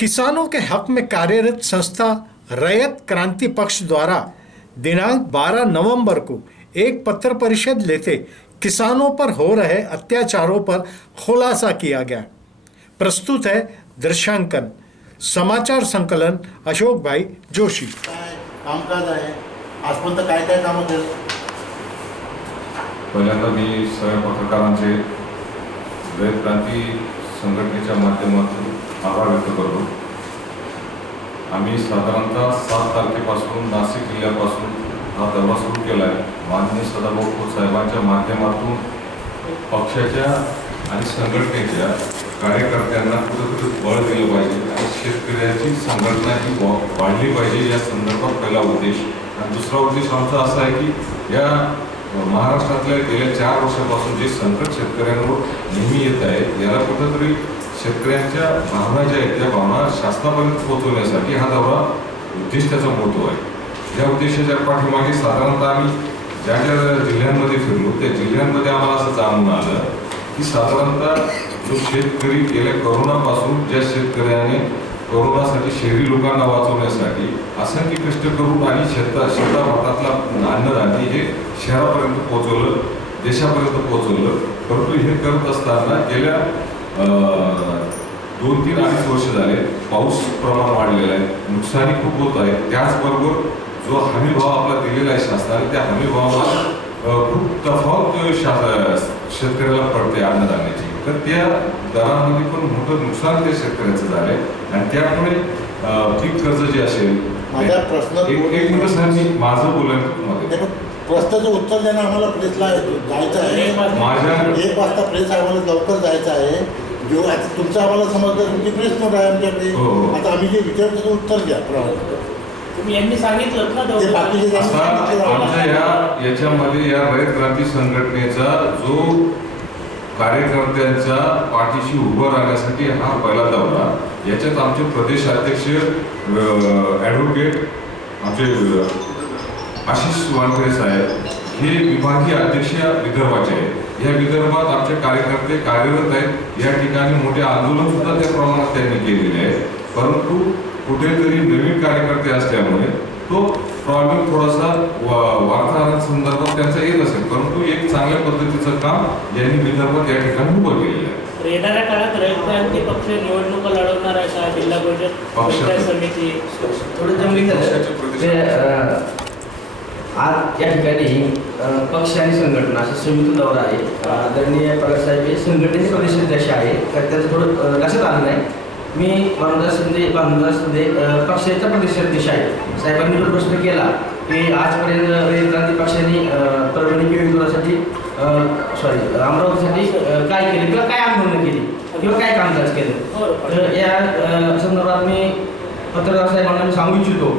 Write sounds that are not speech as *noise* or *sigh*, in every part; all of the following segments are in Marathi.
किसानों के हक में कार्यरत संस्था रैयत क्रांति पक्ष द्वारा दिनांक 12 नवंबर को एक पत्र परिषद लेते किसानों पर हो रहे अत्याचारों पर खुलासा किया गया। प्रस्तुत है दृश्यांकन। समाचार संकलन अशोक भाई जोशी। कामकाज आहे? आजपर्यंत काय काय कामं केलं? पहिल्यांदा मी सगळ्या पत्रकारांचे रयत क्रांती संघटनेच्या माध्यमातून आभार व्यक्त करतो. आम्ही साधारणतः सात तारखेपासून नाशिक जिल्ह्यापासून हा दौरा सुरू केला आहे माननीय सदाभाऊ खोत साहेबांच्या माध्यमातून पक्षाच्या आणि संघटनेच्या कार्यकर्त्यांना कुठं बळ दिलं पाहिजे आणि शेतकऱ्याची संघटना ही वाढली पाहिजे या संदर्भात पहिला उद्देश. आणि दुसरा उद्देश आमचा असा आहे की या महाराष्ट्रातल्या गेल्या चार वर्षापासून जे संकट शेतकऱ्यांवर नेहमी येत आहे याला कुठंतरी शेतकऱ्यांच्या भावना ज्या आहेत त्या भावना शासनापर्यंत पोहोचवण्यासाठी हा दौरा उद्दिष्टाचा त्याचा आहे. या उद्देशाच्या पाठीमागे साधारणतः आम्ही ज्या ज्या जिल्ह्यांमध्ये फिरलो त्या जिल्ह्यांमध्ये आम्हाला असं जाणून आलं की साधारणतः जो शेतकरी गेल्या करोनापासून ज्या शेतकऱ्याने करोनासाठी शहरी लोकांना वाचवण्यासाठी असंख्य कष्ट करून आणि शेता शेताभातातला अन्नधान्य हे शहरापर्यंत पोहोचवलं देशापर्यंत पोहोचवलं परंतु हे करत असताना गेल्या दोन तीन अडीच वर्ष झाले पाऊस प्रमाण वाढलेलं आहे नुकसानी खूप होत आहे. त्याचबरोबर जो हमी भाव आपला दिलेला आहे शासनाने त्या हमी भावाला खूप तफावत शा- शेतकऱ्याला पडते अन्नधान्याची. तर त्या दरामध्ये पण मोठं नुकसान त्या शेतकऱ्याचं झालंय आणि त्यामुळे पीक कर्ज जे असेल माझा प्रश्न एक एक मिनिट सर मी माझं बोलेन तुम्हाला प्रश्नाचं उत्तर देणं आम्हाला प्रेसला जायचं आहे. माझ्या एक वाजता प्रेस आम्हाला लवकर जायचं आहे. जो आता तुमचं आम्हाला समजतं तुमची प्रेस नोट आहे आमच्याकडे हो, हो. आता आम्ही जे विचारतो त्याचं उत्तर द्या प्रमाणे. तुम्ही यांनी सांगितलं ना ते. बाकीचे जे आता सांगितलं आमच्या या याच्यामध्ये या रयत क्रांती संघटनेचा जो कार्यकर्त्यांच्या पाठीशी उभं राहण्यासाठी हा पहिला दौरा याच्यात आमचे प्रदेश अध्यक्ष ॲडव्होकेट आमचे अ, आशिष वानखडे साहेब हे विभागीय अध्यक्ष विदर्भाचे आहेत या विदर्भात आमचे कार्यकर्ते कार्यरत आहेत. या ठिकाणी मोठे आंदोलन सुद्धा त्या प्रमाणात त्यांनी केलेले आहे परंतु कुठेतरी नवीन कार्यकर्ते असल्यामुळे तो प्रॉब्लेम थोडासा वा- वार्ताहरांसंदर्भात त्यांचा येत असेल. परंतु एक चांगल्या पद्धतीचं काम यांनी विदर्भात या ठिकाणी उभं केलेलं आहे. तर येणाऱ्या काळात रयत क्रांती पक्ष निवडणुका लढवणार आहे का? जिल्हा परिषद पक्ष. पंचायत समिती? थोडं जमली आज या ठिकाणी पक्ष आणि संघटना असा संयुक्त दौरा आहे. आदरणीय पगारसाहेब हे संघटनेचे प्रदेशाध्यक्ष आहे तर त्याचं थोडं लक्षात आलं नाही मी भानुदास शिंदे भानुदास शिंदे अं, पक्षाचा प्रदेशाध्यक्ष आहे साहेबांनी जो प्रश्न केला की आजपर्यंत रयत क्रांती पक्षाने परभणी किंवा सॉरी अमरावतीसाठी काय केले किंवा काय आंदोलन केली किंवा काय कामकाज केलं? तर या संदर्भात मी पत्रकार साहेबांना मी सांगू इच्छितो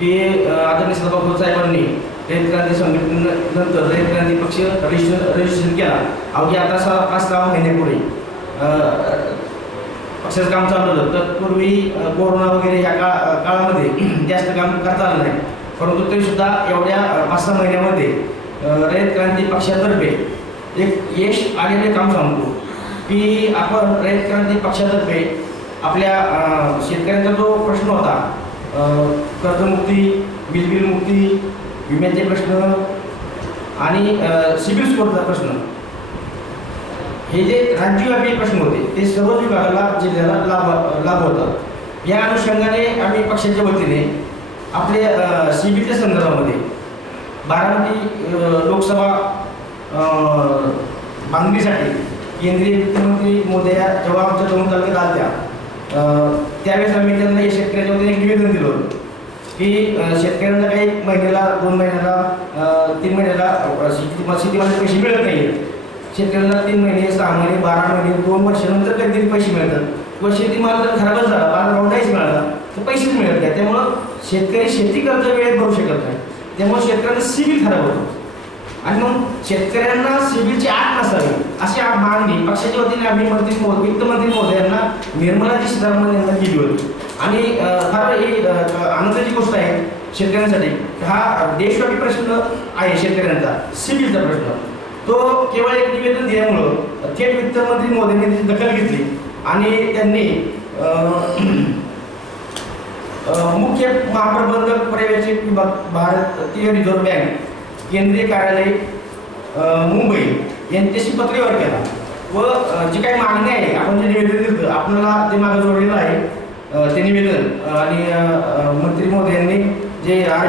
की आदरणीय सभापती साहेबांनी रयत क्रांती संघटनेनंतर रयत क्रांती पक्ष रजिस्ट्रेशन रजिस्ट्रेशन केला. अवघ्या आता सहा पाच सहा महिन्यापूर्वी पक्षाचं काम चालू होतं. तत्पूर्वी कोरोना वगैरे या का काळामध्ये *clears throat* जास्त काम करता आलं नाही. परंतु ते सुद्धा एवढ्या पाच सहा महिन्यामध्ये रयत क्रांती पक्षातर्फे एक यश आलेले काम सांगतो. की आपण रयत क्रांती पक्षातर्फे आपल्या शेतकऱ्यांचा जो प्रश्न होता कर्जमुक्ती वीज बिल मुक्ती विम्याचे प्रश्न आणि सिबिल स्कोरचा प्रश्न. हे जे राज्यव्यापी प्रश्न होते ते सर्व विभागाला जिल्ह्याला लाभ लाभ होतात. या अनुषंगाने आम्ही पक्षाच्या वतीने आपले सीबीच्या संदर्भामध्ये बारामती लोकसभा बांधणीसाठी केंद्रीय वित्तमंत्री मोदया जेव्हा आमच्या दोन तालुक्यात आल्या त्यावेळेस आम्ही त्यांना या शेतकऱ्याच्या एक निवेदन दिलं होतं. की शेतकऱ्यांना काही महिन्याला दोन महिन्याला तीन महिन्याला शेती शेतीमध्ये पैसे मिळत नाही शेतकऱ्यांना तीन महिने सहा महिने बारा महिने दोन वर्षानंतर कधीतरी पैसे मिळतात. किंवा शेतीमाल जर खराबच झाला बाजारावर नाहीच मिळाला तर पैसेच मिळत नाही. त्यामुळं शेतकरी शेती कर्ज वेळेत भरू शकत नाही. त्यामुळे शेतकऱ्यांना सिबिल खराब होतो. आणि मग शेतकऱ्यांना सिबिलची आठ नसावी. मागणी पक्षाच्या वतीने आम्ही मंत्री वित्त वित्तमंत्री महोदयांना निर्मलाजी सीतारामन यांना केली होती. आणि फार ही आनंदाची गोष्ट आहे शेतकऱ्यांसाठी. हा देशव्यापी प्रश्न आहे शेतकऱ्यांचा सिबिलचा प्रश्न. तो केवळ एक निवेदन दिल्यामुळं थेट वित्तमंत्री मोदींनी त्याची दखल घेतली. आणि त्यांनी मुख्य महाप्रबंधक पर्यवेक्षक विभाग भारतीय रिझर्व्ह बँक केंद्रीय कार्यालय मुंबई यांच्याशी पत्रव्यवहार केला. व जी काही मागणी आहे आपण जे निवेदन दिलं आपल्याला ते मागं जोडलेलं आहे. ते निवेदन आणि मंत्री महोदयांनी जे आर